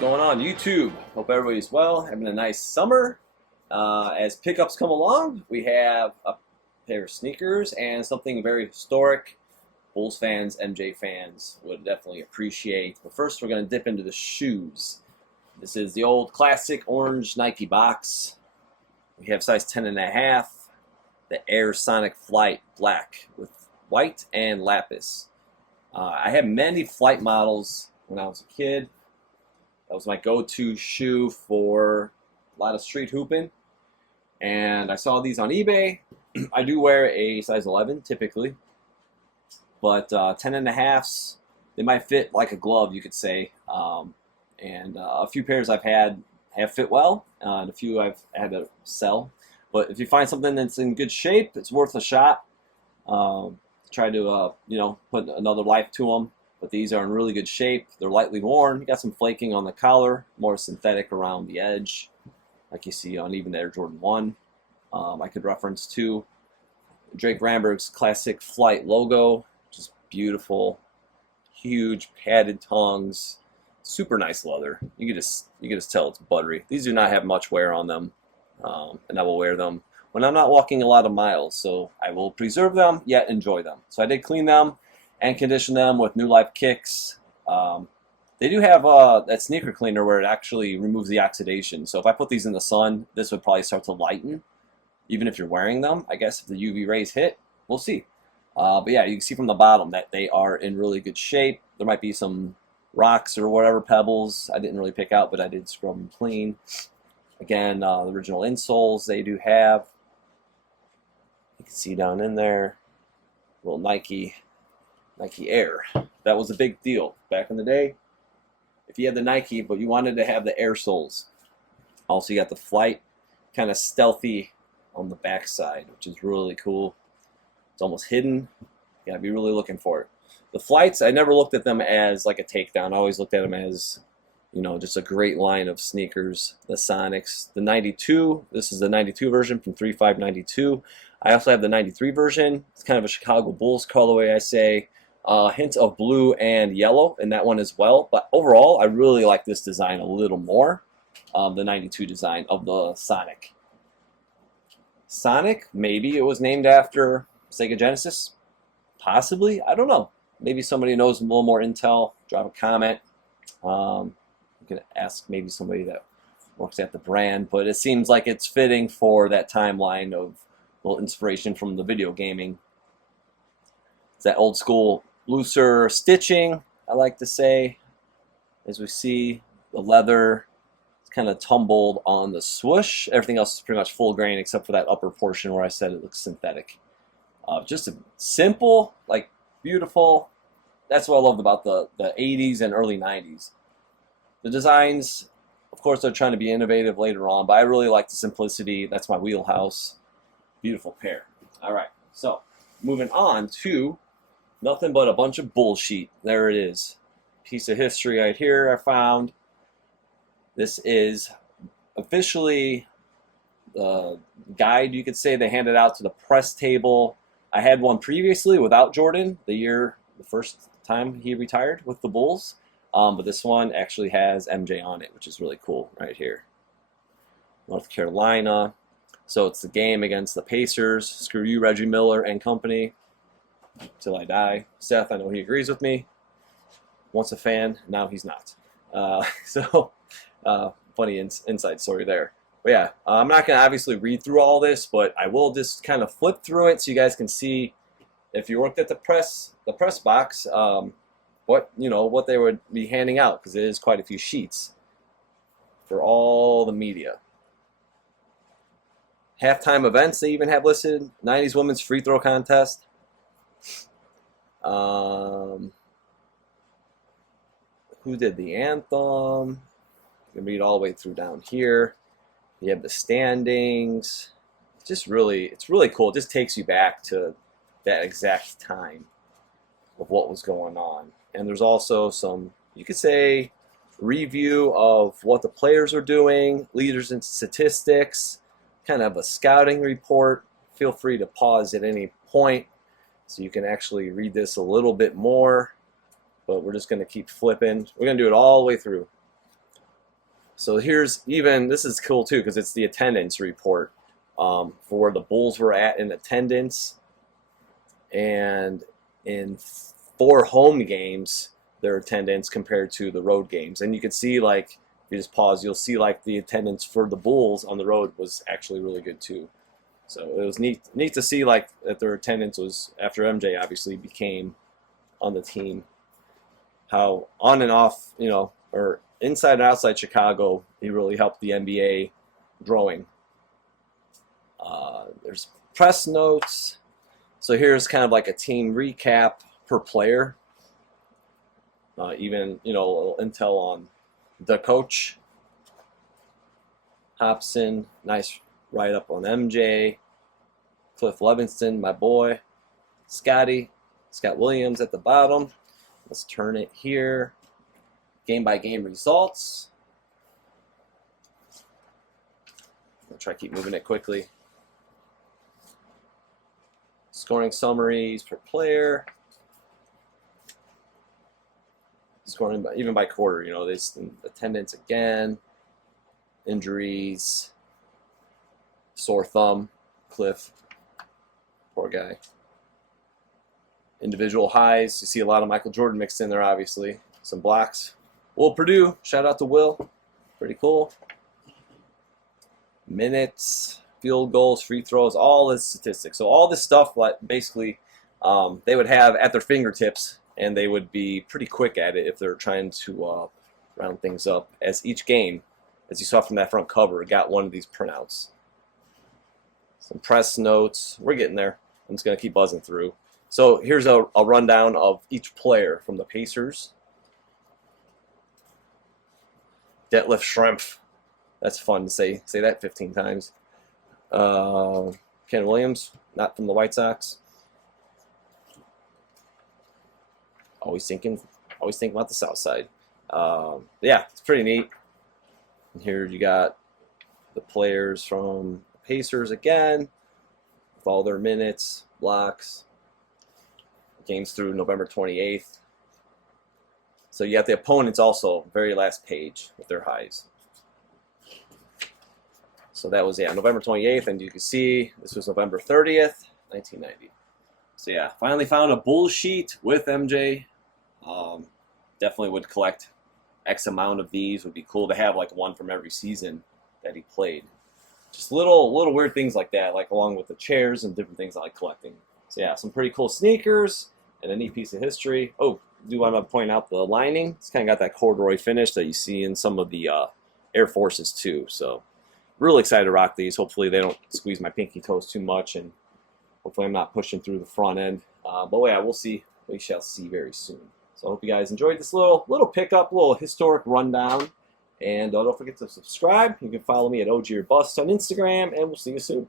Going on YouTube? Hope everybody's well, having a nice summer. As pickups come along, we have a pair of sneakers and something very historic. Bulls fans, MJ fans would definitely appreciate. But first, we're going to dip into the shoes. This is the old classic orange Nike box. We have size 10.5, the Air Sonic Flight Black with white and lapis. I had many flight models when I was a kid. That was my go-to shoe for a lot of street hooping. And I saw these on eBay. I do wear a size 11 typically, but 10.5s, they might fit like a glove, you could say. A few pairs I've had have fit well, and a few I've had to sell. But if you find something that's in good shape, it's worth a shot. Try to put another life to them. But these are in really good shape. They're lightly worn. You got some flaking on the collar, more synthetic around the edge, like you see on even the Air Jordan 1. I could reference too Drake Ramberg's classic Flight logo, which is beautiful. Huge padded tongues, super nice leather. You can just tell it's buttery. These do not have much wear on them, and I will wear them when I'm not walking a lot of miles. So I will preserve them yet enjoy them. So I did clean them and condition them with New Life kicks. They do have that sneaker cleaner where it actually removes the oxidation. So if I put these in the sun, this would probably start to lighten, even if you're wearing them. I guess if the UV rays hit, we'll see. But yeah, you can see from the bottom that they are in really good shape. There might be some rocks or whatever, pebbles, I didn't really pick out, but I did scrub them clean. Again, the original insoles they do have. You can see down in there, little Nike Air. That was a big deal back in the day. If you had the Nike, but you wanted to have the Air soles. Also, you got the Flight, kind of stealthy on the back side, which is really cool. It's almost hidden. You gotta be really looking for it. The Flights, I never looked at them as like a takedown. I always looked at them as, just a great line of sneakers. The Sonics, the 92. This is the 92 version from 3592. I also have the 93 version. It's kind of a Chicago Bulls colorway, I say. A hint of blue and yellow in that one as well. But overall, I really like this design a little more. The 92 design of the Sonic. Sonic, maybe it was named after Sega Genesis. Possibly, I don't know. Maybe somebody knows a little more intel. Drop a comment. You can ask maybe somebody that works at the brand. But it seems like it's fitting for that timeline of a little inspiration from the video gaming. It's that old school looser stitching, I like to say. As we see, the leather is kind of tumbled on the swoosh. Everything else is pretty much full grain except for that upper portion where I said it looks synthetic. Just a simple, beautiful. That's what I loved about the 80s and early 90s. The designs, of course, they're trying to be innovative later on, but I really like the simplicity. That's my wheelhouse. Beautiful pair. All right, so moving on to nothing but a bunch of bullshit. There it is. Piece of history right here I found. This is officially the guide, you could say, they handed out to the press table. I had one previously without Jordan, the first time he retired with the Bulls. But this one actually has MJ on it, which is really cool right here. North Carolina. So it's the game against the Pacers. Screw you, Reggie Miller and company. Till I die. Seth, I know he agrees with me. Once a fan, now he's not. Funny inside story there. But yeah, I'm not going to obviously read through all this, but I will just kind of flip through it so you guys can see, if you worked at the press box, what they would be handing out, because it is quite a few sheets for all the media. Halftime events they even have listed. 90s women's free throw contest. Who did the anthem? You can read all the way through down here. You have the standings. It's really cool. It just takes you back to that exact time of what was going on. And there's also some, you could say, review of what the players are doing, leaders and statistics, kind of a scouting report. Feel free to pause at any point so you can actually read this a little bit more. But we're just going to keep flipping. We're going to do it all the way through. So here's even, this is cool too because it's the attendance report for where the Bulls were at in attendance. And in 4 home games, their attendance compared to the road games. And you can see, like, if you just pause, you'll see like the attendance for the Bulls on the road was actually really good too. So it was neat to see like that their attendance was, after MJ obviously became on the team, how on and off, you know, or inside and outside Chicago, he really helped the NBA growing. There's press notes. So here's kind of like a team recap per player. Even, you know, a little intel on the coach. Hobson, nice write-up on MJ. Cliff Levingston, my boy. Scott Williams at the bottom. Let's turn it here. Game-by-game results. I'll try to keep moving it quickly. Scoring summaries per player. Scoring even by quarter, you know, this attendance again. Injuries. Sore thumb. Cliff. Poor guy. Individual highs. You see a lot of Michael Jordan mixed in there, obviously. Some blocks. Will Purdue. Shout out to Will. Pretty cool. Minutes, field goals, free throws, all this statistics. So all this stuff, like, basically, they would have at their fingertips, and they would be pretty quick at it if they're trying to round things up. As each game, as you saw from that front cover, got one of these printouts. Some press notes. We're getting there. I'm just going to keep buzzing through. So here's a rundown of each player from the Pacers. Detlef Schrempf. That's fun to say. Say that 15 times. Ken Williams, not from the White Sox. Always thinking about the South Side. Yeah, it's pretty neat. And here you got the players from the Pacers again, with all their minutes, blocks, games through November 28th. So you got the opponents also, very last page with their highs. So that was, yeah, November 28th, and you can see this was November 30th, 1990. So yeah, finally found a bull sheet with MJ. Definitely would collect X amount of these. Would be cool to have like one from every season that he played. Just little weird things like that, like along with the chairs and different things I like collecting. So yeah, some pretty cool sneakers and a neat piece of history. Oh, do want to point out the lining. It's kind of got that corduroy finish that you see in some of the Air Forces too. So really excited to rock these. Hopefully they don't squeeze my pinky toes too much, and hopefully I'm not pushing through the front end. But yeah, we'll see. We shall see very soon. So I hope you guys enjoyed this little pickup, little historic rundown. And don't forget to subscribe. You can follow me at OG or Bust on Instagram, and we'll see you soon.